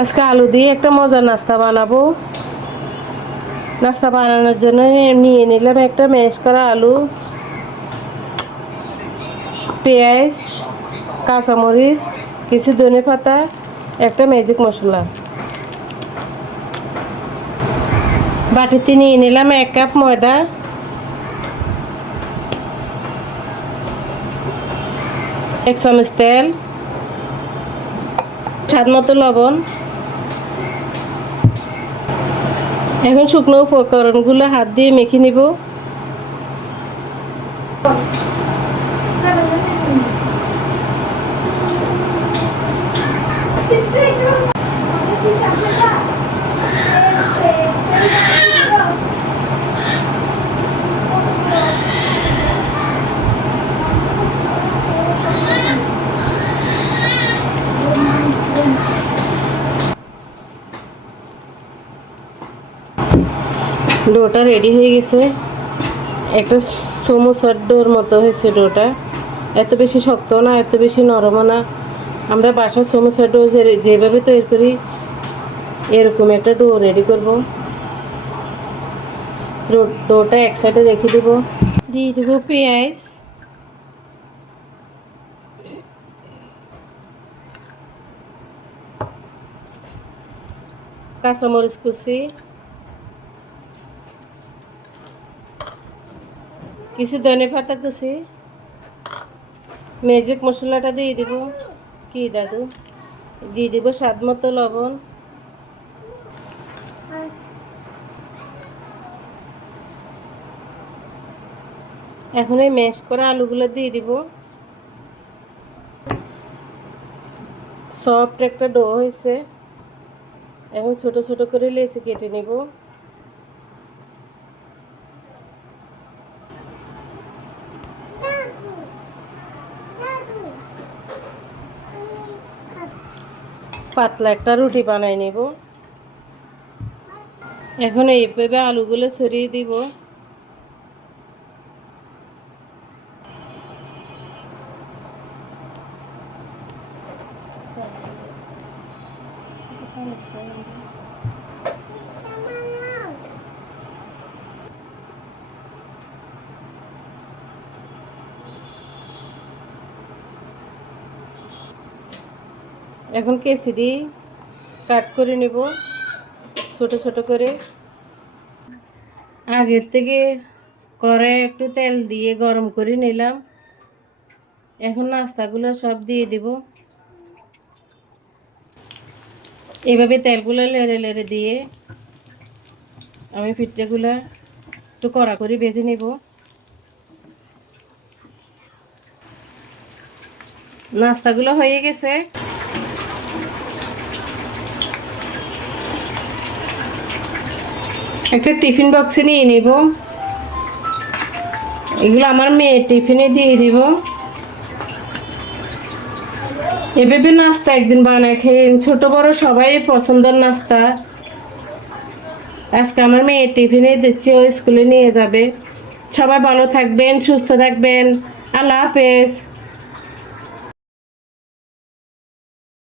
আজকে আলু দিয়ে একটা মজার নাস্তা বানাবো। নাস্তা বানানোর জন্য নিয়ে নিলাম একটা ম্যাশ করা আলু, পেঁয়াজ, কাঁচামরিচ, কিছু ধনেপাতা, একটা ম্যাজিক মশলা। বাটিতে নিয়ে নিলাম 1 কাপ ময়দা, 1 চামচ তেল, স্বাদ মতো লবণ। এখন শুকনো উপকরণগুলো হাত দিয়ে মেখে নিব। ডোটা রেডি হয়ে গেছে। একটা সমোসার ডোর মতো হয়েছে ডোটা। এত বেশি শক্ত না, এত বেশি নরমও না। আমরা বাসার সমোসার ডো যেভাবে তৈরি করি এরকম একটা ডো রেডি করব। ডোটা এক সাইডে রেখে দেব। দিয়ে দেবো পেঁয়াজ, কাঁচামরিচ কুচি, কিছু ধনেপাতা কুচি, ম্যাজিক মশলাটা দিয়ে দেব। কি দাদু? দিয়ে দেব স্বাদ মতো লবণ। এখন এই ম্যাশ করা আলুগুলো দিয়ে দিব। সফট একটা ডো হয়েছে। এখন ছোট ছোট করে লেচি কেটে নেব। পাতলা একটা রুটি বানাই নেব। এখন এইভাবে আলুগুলো ছড়িয়ে দিব। এখন কেচি দিয়ে কাট করে নেব ছোট ছোট করে। আগের থেকে কড়াই একটু তেল দিয়ে গরম করে নিলাম। এখন নাস্তাগুলো সব দিয়ে দিব। এভাবে তেলগুলো লেড়ে লেড়ে দিয়ে আমি পিঠাগুলো একটু কড়া করে ভেজে নেব। নাস্তাগুলো হয়ে গেছে। একটা টিফিন বক্সে নিয়ে নেব। এগুলো আমার মেয়ের টিফিনে দিয়ে দিব। এভাবে নাস্তা একদিন বানায় খেয়ে, ছোট বড় সবাই পছন্দের নাস্তা। আজকে আমার মেয়ের টিফিনে দিচ্ছি, ও স্কুলে নিয়ে যাবে। সবাই ভালো থাকবেন, সুস্থ থাকবেন। আল্লাহ হাফেজ।